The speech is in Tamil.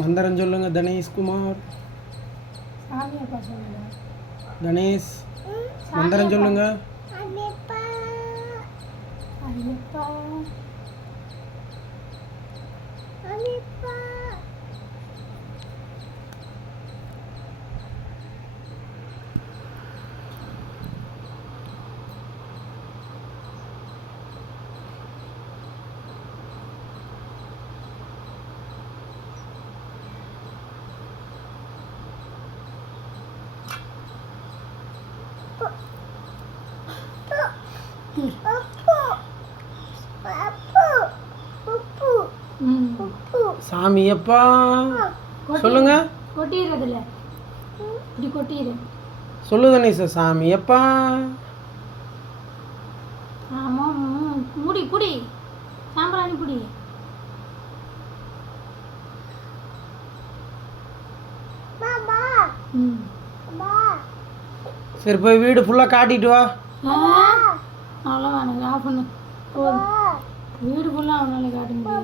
மந்திரம் சொல்லுங்க தனேஷ்குமார். சாமியப்பா சொல்லுங்க. கணேஷ் மந்திரம் சொல்லுங்க. ஐயப்பா ஐயப்பா ஐயப்பா. சாமியப்பா சொல்லுங்க. கொட்டிடுறதுல இப்படி கொட்டிடு. சொல்லு கணேஷ். சாமியப்பா. ஆமாம் முடி புடி சாம்பிராணி புடி. சரி போய் வீடு ஃபுல்லாக காட்டிட்டு வா. அவ்வளோ வேணும் ஆஃப் பண்ணு போதும். வீடு ஃபுல்லாக அவனால காட்ட முடியாது.